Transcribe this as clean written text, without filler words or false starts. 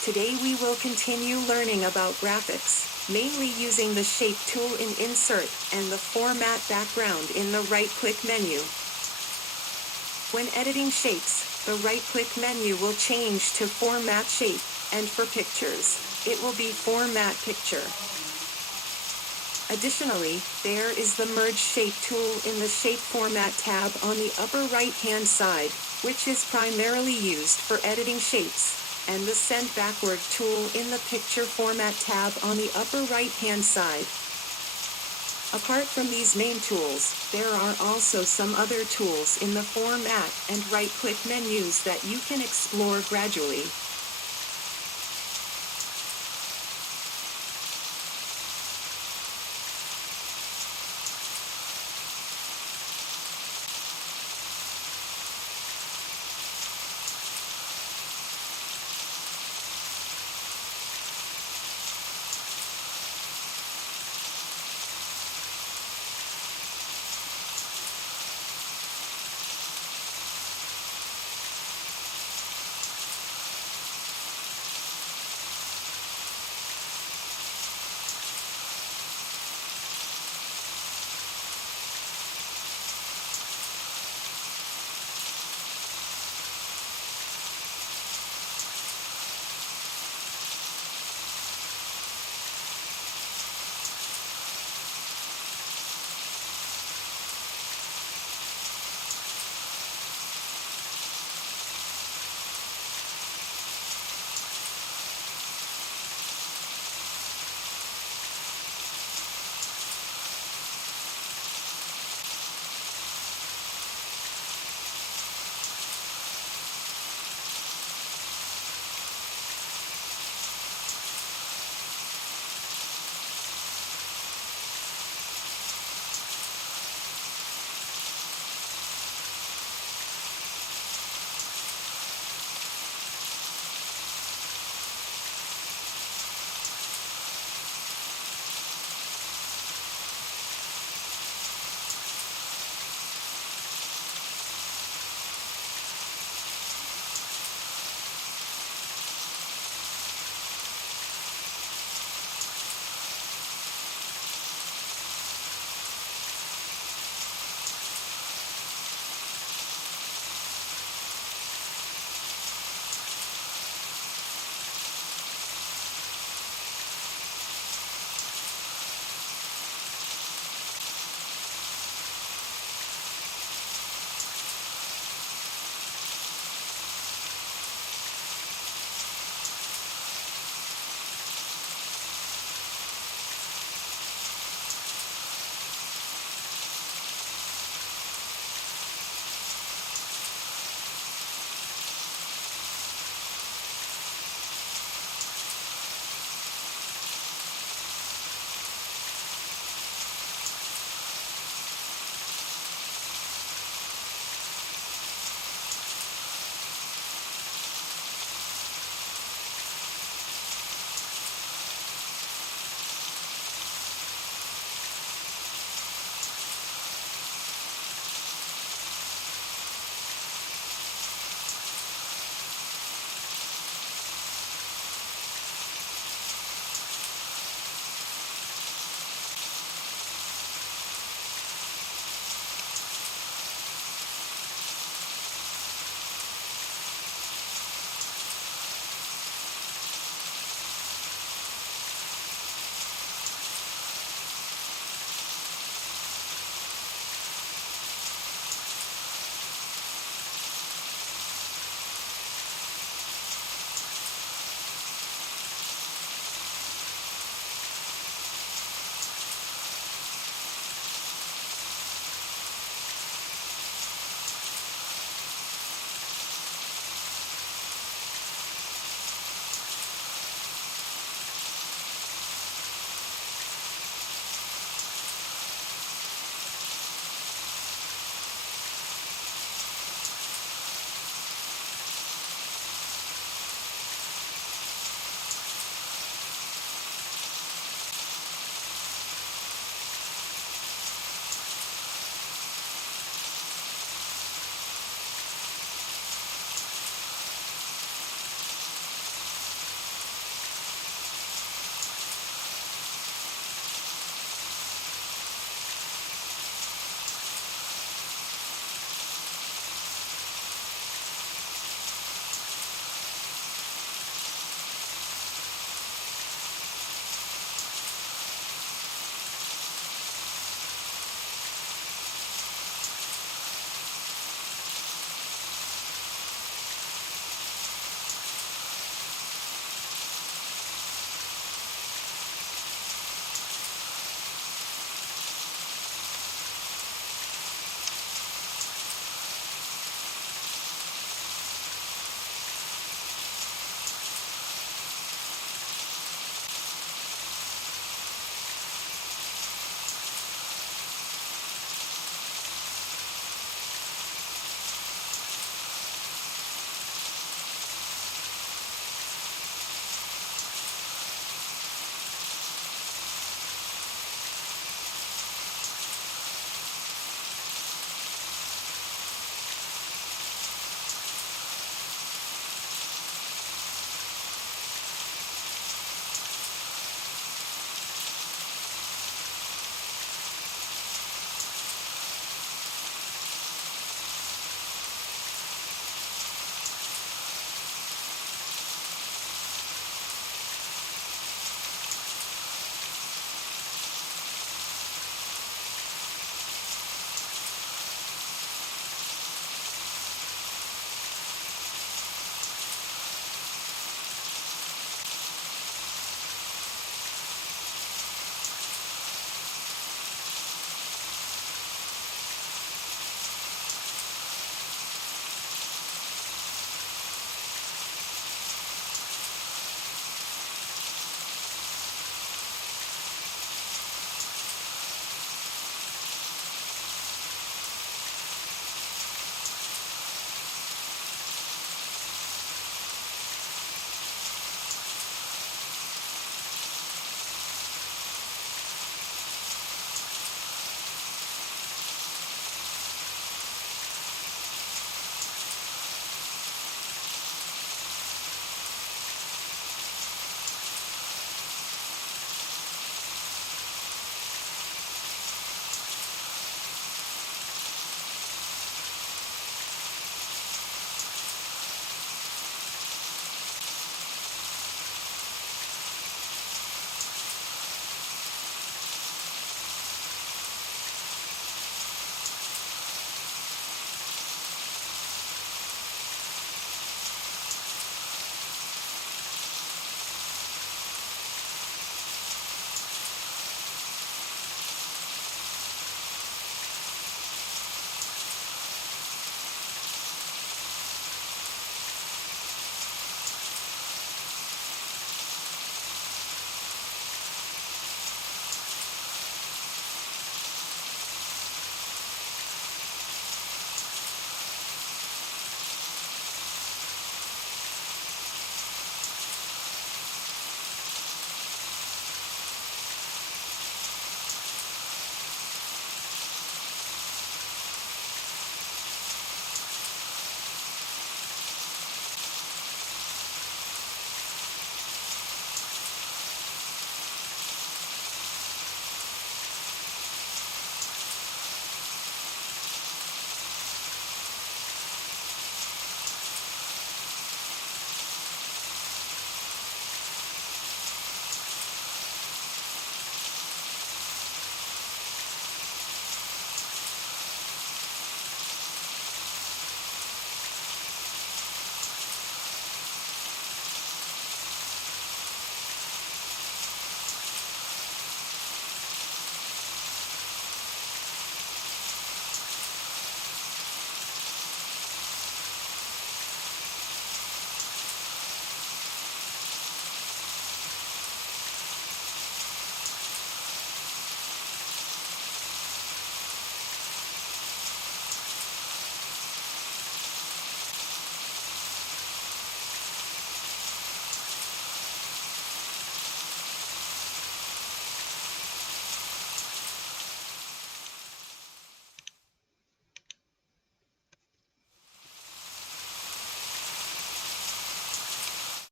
Today we will continue learning about graphics, mainly using the Shape tool in Insert and the Format background in the right-click menu. When editing shapes, the right-click menu will change to Format Shape, and for pictures, it will be Format Picture. Additionally, there is the Merge Shape tool in the Shape Format tab on the upper right-hand side, which is primarily used for editing shapes, and the Send Backward tool in the Picture Format tab on the upper right-hand side. Apart from these main tools, there are also some other tools in the Format and right-click menus that you can explore gradually.